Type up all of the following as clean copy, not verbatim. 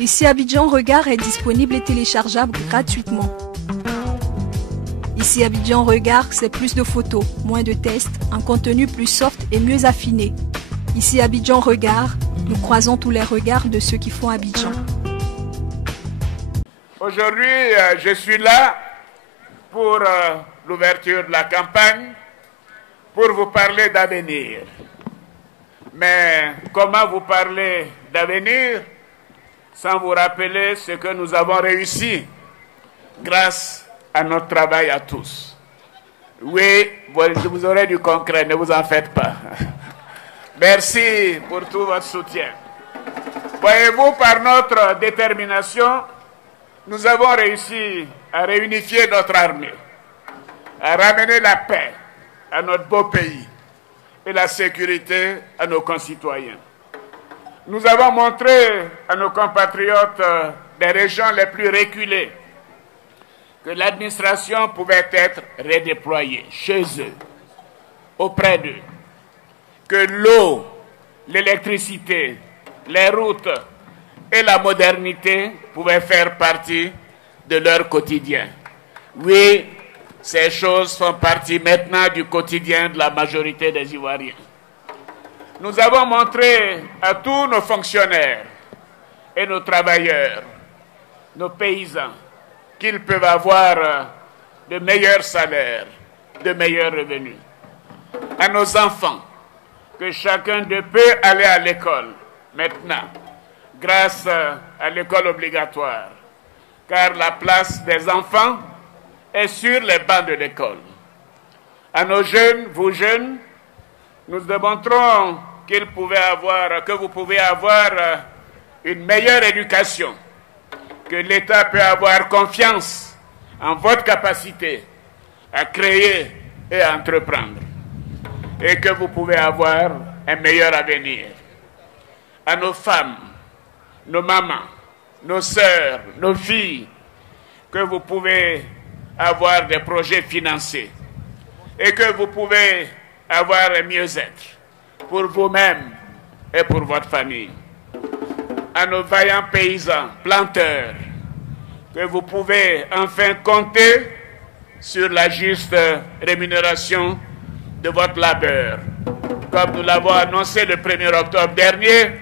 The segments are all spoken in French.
Ici Abidjan Regard est disponible et téléchargeable gratuitement. Ici Abidjan Regard, c'est plus de photos, moins de tests, un contenu plus soft et mieux affiné. Ici Abidjan Regard, nous croisons tous les regards de ceux qui font Abidjan. Aujourd'hui, je suis là pour l'ouverture de la campagne, pour vous parler d'avenir. Mais comment vous parler d'avenir sans vous rappeler ce que nous avons réussi grâce à notre travail à tous? Oui, je vous aurai du concret, ne vous en faites pas. Merci pour tout votre soutien. Voyez-vous, par notre détermination, nous avons réussi à réunifier notre armée, à ramener la paix à notre beau pays et la sécurité à nos concitoyens. Nous avons montré à nos compatriotes des régions les plus reculées que l'administration pouvait être redéployée chez eux, auprès d'eux, que l'eau, l'électricité, les routes et la modernité pouvaient faire partie de leur quotidien. Oui, ces choses font partie maintenant du quotidien de la majorité des Ivoiriens. Nous avons montré à tous nos fonctionnaires et nos travailleurs, nos paysans, qu'ils peuvent avoir de meilleurs salaires, de meilleurs revenus. À nos enfants, que chacun d'eux peut aller à l'école maintenant, grâce à l'école obligatoire, car la place des enfants est sur les bancs de l'école. À nos jeunes, vous jeunes, nous démontrons que vous pouvez avoir une meilleure éducation, que l'État peut avoir confiance en votre capacité à créer et à entreprendre, et que vous pouvez avoir un meilleur avenir. À nos femmes, nos mamans, nos sœurs, nos filles, que vous pouvez avoir des projets financés et que vous pouvez avoir un mieux-être pour vous-même et pour votre famille. À nos vaillants paysans, planteurs, que vous pouvez enfin compter sur la juste rémunération de votre labeur, comme nous l'avons annoncé le 1er octobre dernier,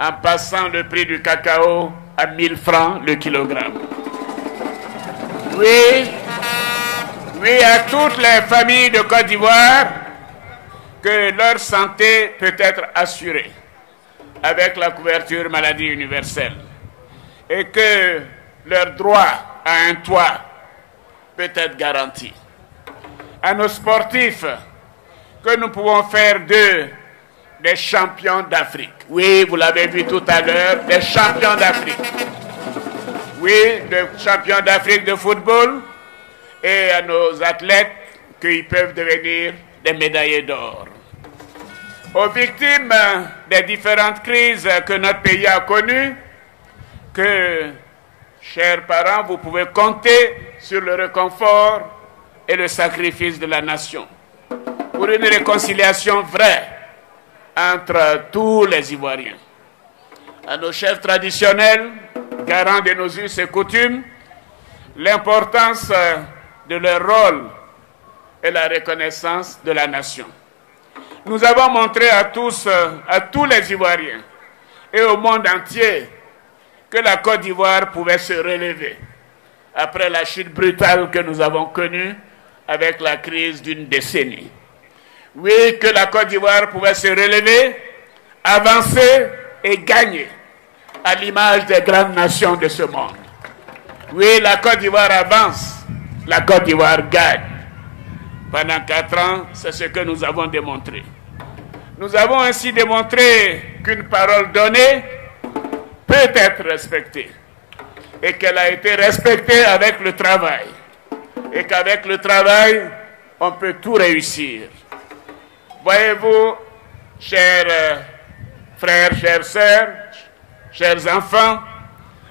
en passant le prix du cacao à 1000 francs le kilogramme. Oui, à toutes les familles de Côte d'Ivoire, que leur santé peut être assurée avec la couverture maladie universelle et que leur droit à un toit peut être garanti. À nos sportifs, que nous pouvons faire d'eux des champions d'Afrique. Oui, vous l'avez vu tout à l'heure, des champions d'Afrique. Oui, des champions d'Afrique de football, et à nos athlètes qu'ils peuvent devenir des médaillés d'or. Aux victimes des différentes crises que notre pays a connues, que, chers parents, vous pouvez compter sur le réconfort et le sacrifice de la nation pour une réconciliation vraie entre tous les Ivoiriens. À nos chefs traditionnels, garants de nos us et coutumes, l'importance de leur rôle et la reconnaissance de la nation. Nous avons montré à tous les Ivoiriens et au monde entier que la Côte d'Ivoire pouvait se relever après la chute brutale que nous avons connue avec la crise d'une décennie. Oui, que la Côte d'Ivoire pouvait se relever, avancer et gagner à l'image des grandes nations de ce monde. Oui, la Côte d'Ivoire avance, la Côte d'Ivoire gagne. Pendant 4 ans, c'est ce que nous avons démontré. Nous avons ainsi démontré qu'une parole donnée peut être respectée et qu'elle a été respectée avec le travail et qu'avec le travail, on peut tout réussir. Voyez-vous, chers frères, chères sœurs, chers enfants,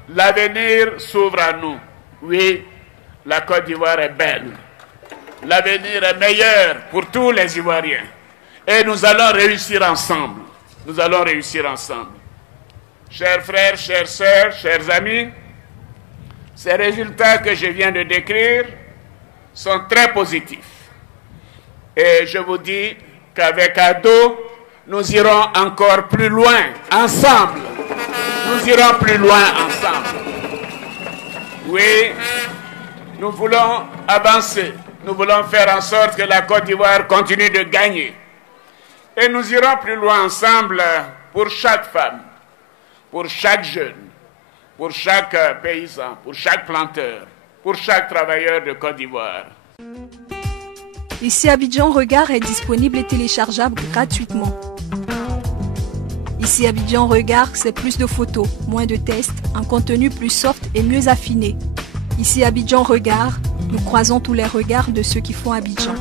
l'avenir s'ouvre à nous. Oui, la Côte d'Ivoire est belle. L'avenir est meilleur pour tous les Ivoiriens. Et nous allons réussir ensemble. Nous allons réussir ensemble. chers frères, chères sœurs, chers amis, ces résultats que je viens de décrire sont très positifs. Et je vous dis qu'avec ADO, nous irons encore plus loin ensemble. Nous irons plus loin ensemble. Oui, nous voulons avancer. Nous voulons faire en sorte que la Côte d'Ivoire continue de gagner. Et nous irons plus loin ensemble pour chaque femme, pour chaque jeune, pour chaque paysan, pour chaque planteur, pour chaque travailleur de Côte d'Ivoire. Ici Abidjan Regard est disponible et téléchargeable gratuitement. Ici Abidjan Regard, c'est plus de photos, moins de tests, un contenu plus soft et mieux affiné. Ici Abidjan Regard, nous croisons tous les regards de ceux qui font Abidjan.